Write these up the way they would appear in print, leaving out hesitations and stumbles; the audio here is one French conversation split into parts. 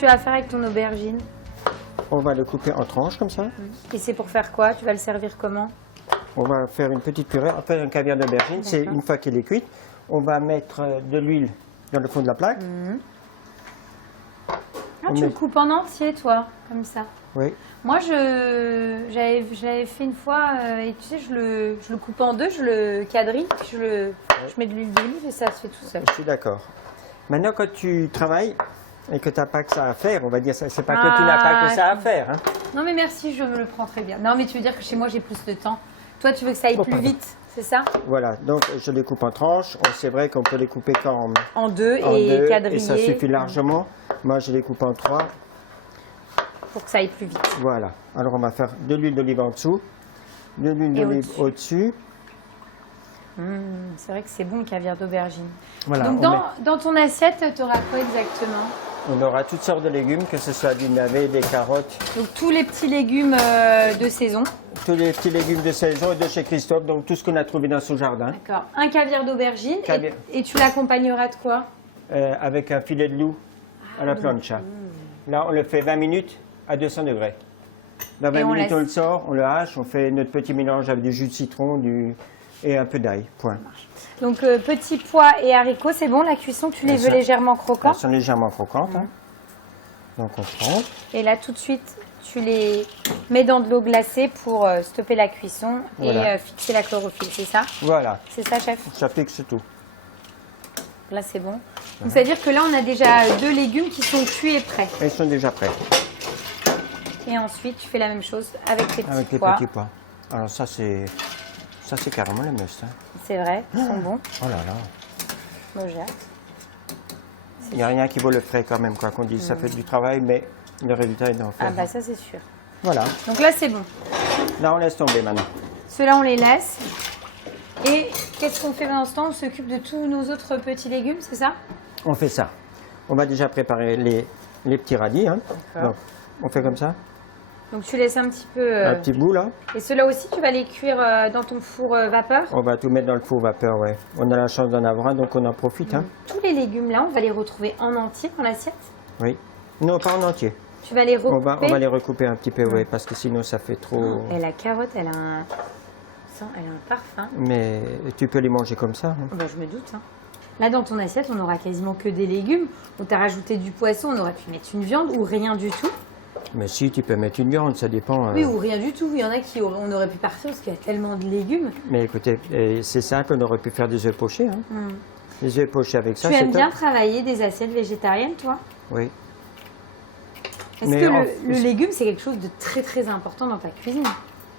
tu vas faire avec ton aubergine? On va le couper en tranches comme ça. Et c'est pour faire quoi? Tu vas le servir comment? On va faire une petite purée. En fait, un caviar d'aubergine, c'est une fois qu'il est cuit, on va mettre de l'huile dans le fond de la plaque. Ah, tu le coupes en entier, toi, comme ça. Oui. Moi, je l'avais fait une fois, et tu sais, je le coupe en deux, je le quadrille, puis je mets de l'huile d'olive et ça se fait tout seul. Je suis d'accord. Maintenant, quand tu travailles et que tu n'as pas que ça à faire, on va dire, c'est pas que tu n'as pas que ça à faire. Hein. Non, mais merci, je me le prends très bien. Non, mais tu veux dire que chez moi, j'ai plus de temps. Toi, tu veux que ça aille plus vite, c'est ça? Voilà, donc je les coupe en tranches. C'est vrai qu'on peut les couper en deux et quadriller. Et ça suffit largement. Moi, je les coupe en 3. Pour que ça aille plus vite. Voilà. Alors, on va faire de l'huile d'olive en dessous, de l'huile d'olive au-dessus. C'est vrai que c'est bon le caviar d'aubergine. Voilà, donc, dans ton assiette, tu auras quoi exactement? On aura toutes sortes de légumes, que ce soit du navet, des carottes. Donc, tous les petits légumes de saison. Tous les petits légumes de saison et de chez Christophe, donc tout ce qu'on a trouvé dans son jardin. D'accord. Un caviar d'aubergine. Et tu l'accompagneras de quoi? Avec un filet de loup à la plancha. Là, on le fait 20 minutes à 200 degrés. Dans 20 minutes, on le sort, on le hache, on fait notre petit mélange avec du jus de citron et un peu d'ail. Point. Donc, petits pois et haricots, c'est bon, la cuisson, tu les veux légèrement croquants? Elles sont légèrement croquantes. Hein. Donc, on prend. Et là, tout de suite, tu les mets dans de l'eau glacée pour stopper la cuisson et fixer la chlorophylle, c'est ça? Voilà. C'est ça, chef? Ça fixe tout. Là, c'est bon. Donc, c'est-à-dire que là, on a déjà 2 légumes qui sont cuits et prêts. Ils sont déjà prêts. Et ensuite, tu fais la même chose avec tes petits pois. Avec les petits pois. Alors ça, c'est carrément la must. Hein. C'est vrai, ils sont bons. Oh là là. Moi, j'ai hâte. Il n'y a rien qui vaut le frais quand même, quoi qu'on dise. Ça fait du travail, mais le résultat est d'enfer. Ah bah ça, c'est sûr. Voilà. Donc là, c'est bon. Là, on laisse tomber maintenant. Ceux-là, on les laisse. Et qu'est-ce qu'on fait pendant ce temps? On s'occupe de tous nos autres petits légumes, c'est ça? On fait ça. On va déjà préparer les petits radis. Hein. Donc, on fait comme ça. Donc tu laisses un petit peu... Un petit bout là. Et ceux-là aussi, tu vas les cuire dans ton four vapeur? On va tout mettre dans le four vapeur, ouais. On a la chance d'en avoir un, donc on en profite. Hein. Tous les légumes là, on va les retrouver en entier dans l'assiette? Oui. Non, pas en entier. Tu vas les recouper? On va les recouper un petit peu, oui, parce que sinon ça fait trop... Et la carotte, elle a un parfum. Mais tu peux les manger comme ça. Hein. Bah, je me doute. Hein. Là, dans ton assiette, on aura quasiment que des légumes. On t'a rajouté du poisson, on aurait pu mettre une viande ou rien du tout. Mais si, tu peux mettre une viande, ça dépend. Oui, ou rien du tout. Il y en a qui on aurait pu partir parce qu'il y a tellement de légumes. Mais écoutez, c'est simple, on aurait pu faire des œufs pochés. Hein. Les œufs pochés avec ça, Tu aimes bien travailler des assiettes végétariennes, toi? Oui. Est-ce que le légume, c'est quelque chose de très très important dans ta cuisine?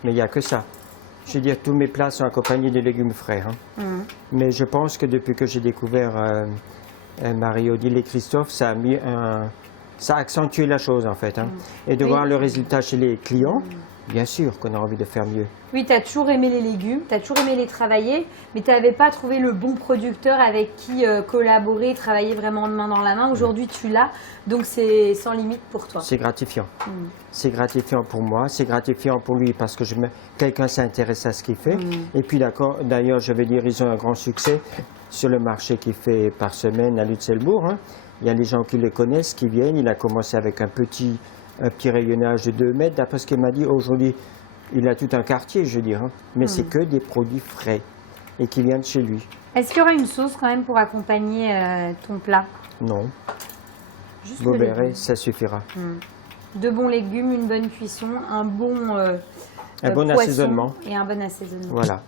Mais il n'y a que ça. Je veux dire, tous mes plats sont accompagnés de légumes frais. Hein. Mais je pense que depuis que j'ai découvert Marie-Odile et Christophe, ça a mis ça a accentué la chose en fait. Hein. Et de voir le résultat chez les clients, bien sûr qu'on a envie de faire mieux. Oui, tu as toujours aimé les légumes, tu as toujours aimé les travailler, mais tu n'avais pas trouvé le bon producteur avec qui collaborer, travailler vraiment de main dans la main. Aujourd'hui, tu l'as, donc c'est sans limite pour toi. C'est gratifiant. C'est gratifiant pour moi, c'est gratifiant pour lui parce que quelqu'un s'intéresse à ce qu'il fait. Et puis d'ailleurs, je vais dire, ils ont un grand succès sur le marché qu'il fait par semaine à Lutzelbourg. Hein. Il y a les gens qui le connaissent, qui viennent. Il a commencé avec un petit rayonnage de 2 mètres. D'après ce qu'il m'a dit, aujourd'hui, il a tout un quartier, je veux dire. Hein. Mais c'est que des produits frais et qui viennent chez lui. Est-ce qu'il y aura une sauce quand même pour accompagner ton plat? Non. Juste Bobéré, ça suffira. 2 bons légumes, une bonne cuisson, un bon assaisonnement. Et un bon assaisonnement. Voilà.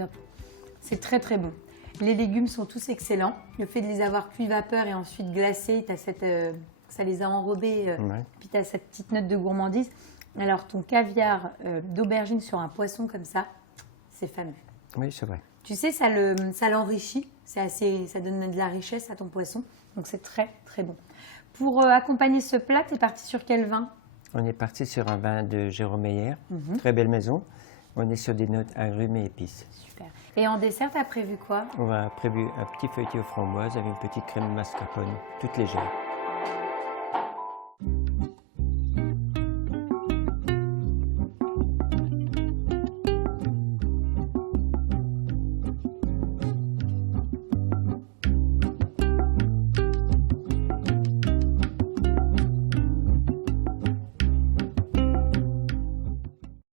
top. C'est très très bon. Les légumes sont tous excellents. Le fait de les avoir cuits vapeur et ensuite glacés, ça les a enrobés, puis tu as cette petite note de gourmandise. Alors ton caviar d'aubergine sur un poisson comme ça, c'est fameux. Oui, c'est vrai. Tu sais, ça l'enrichit, ça donne de la richesse à ton poisson, donc c'est très très bon. Pour accompagner ce plat, tu es parti sur quel vin? On est parti sur un vin de Jérôme Meyer, très belle maison. On est sur des notes agrumes et épices. Super. Et en dessert, tu as prévu quoi? On a prévu un petit feuilleté aux framboises avec une petite crème mascarpone, toute légère.